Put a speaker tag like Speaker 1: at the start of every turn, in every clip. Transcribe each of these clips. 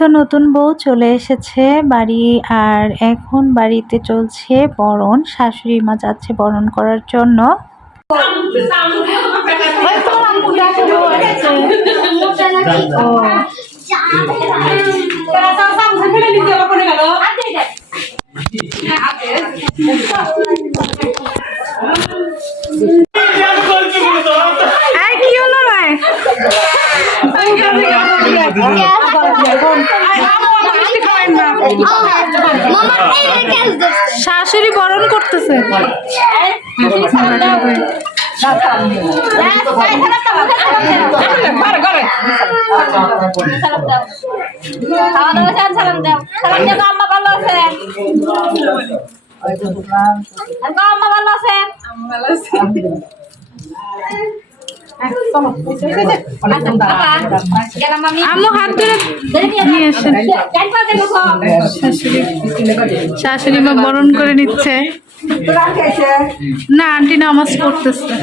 Speaker 1: তো নতুন বউ চলে এসেছে বাড়ি আর এখন বাড়িতে চলছে বরণ। শাশুড়ি মা যাচ্ছে বরণ করার জন্য। কি হলো শাশুড়ি বরণ করতেছে।
Speaker 2: আম্মা ভালো আছেন? আম্মা ভালো গেলাম আমি
Speaker 1: শাশুড়ি মা বরণ করে নিচ্ছে। না, আন্টি নামাজ পড়তেছে।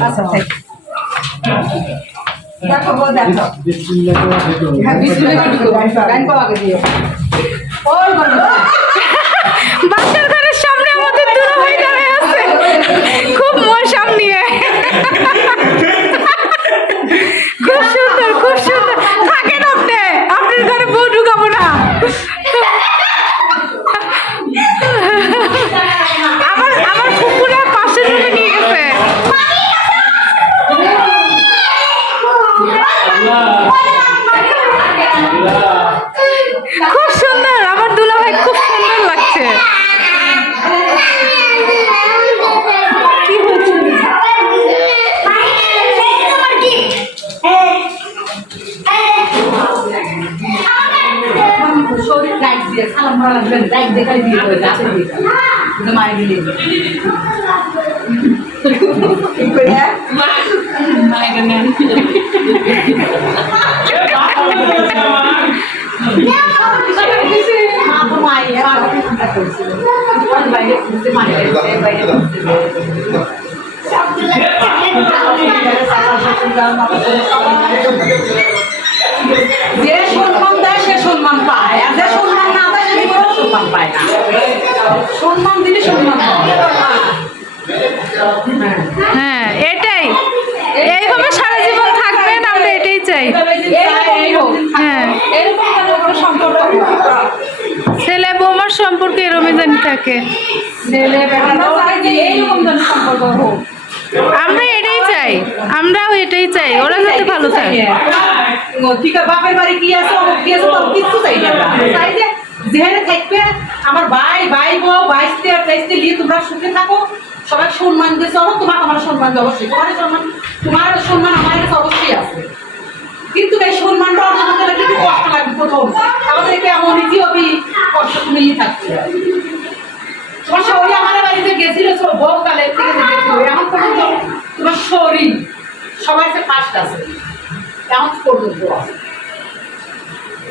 Speaker 1: বাচ্চার ঘরের সামনে আমাদের দুলাভাই দাঁড়িয়ে আছে।
Speaker 3: যে সম্মান দেয় সে সম্মান পায় আর যে সম্মান না দেয় সে কোনো সম্মান পায় না সম্মান দিলে সম্মান
Speaker 1: হ্যাঁ এটাই। এইভাবে সারা জীবন থাকবেন আমরা এটাই চাই। হ্যাঁ। ছেলে বৌমার সম্পর্কে এরমই জানি থাকে। আমরা এটাই চাই। আমরাও এটাই চাই। ওরা যাতে ভালো থাকে।
Speaker 3: বাপের বাড়ি কি আছে অমুক কি আছে তোর চাই না যেখানে থাকবে, আমার ভাই ভাই বউ ভাইস্তে আর টাইস্তে নিয়ে তোমরা সুখে থাকো। সবাই সম্মান দিয়ে চলো তোমার আমার সম্মান দিয়ে অবশ্যই। তোমার সম্মান তোমার সম্মান আমার কাছে অবশ্যই আছে। কিন্তু এই সম্মানটা করতে কিন্তু কষ্ট লাগবে, প্রথম। আমাদেরকে এমন ইজি হবি, কষ্ট মিলিয়ে হয়। তোমার শরীর আমার বাড়িতে গেছিল বউ কালের থেকে গেছিল। এখন পর্যন্ত তোমার শরীর সবার কাছে ফার্স্ট আছে। এখন পর্যন্ত আছে।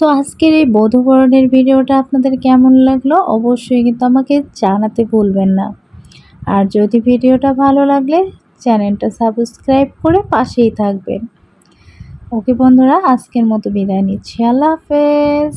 Speaker 1: তো আজকের এই বধূবরণের ভিডিওটা আপনাদের কেমন লাগল অবশ্যই কিন্তু আমাকে জানাতে ভুলবেন না। আর যদি ভিডিওটা ভালো লাগলে চ্যানেলটা সাবস্ক্রাইব করে পাশেই থাকবেন। ওকে বন্ধুরা, আজকের মতো বিদায় নিচ্ছি। আল্লাহ হাফেজ।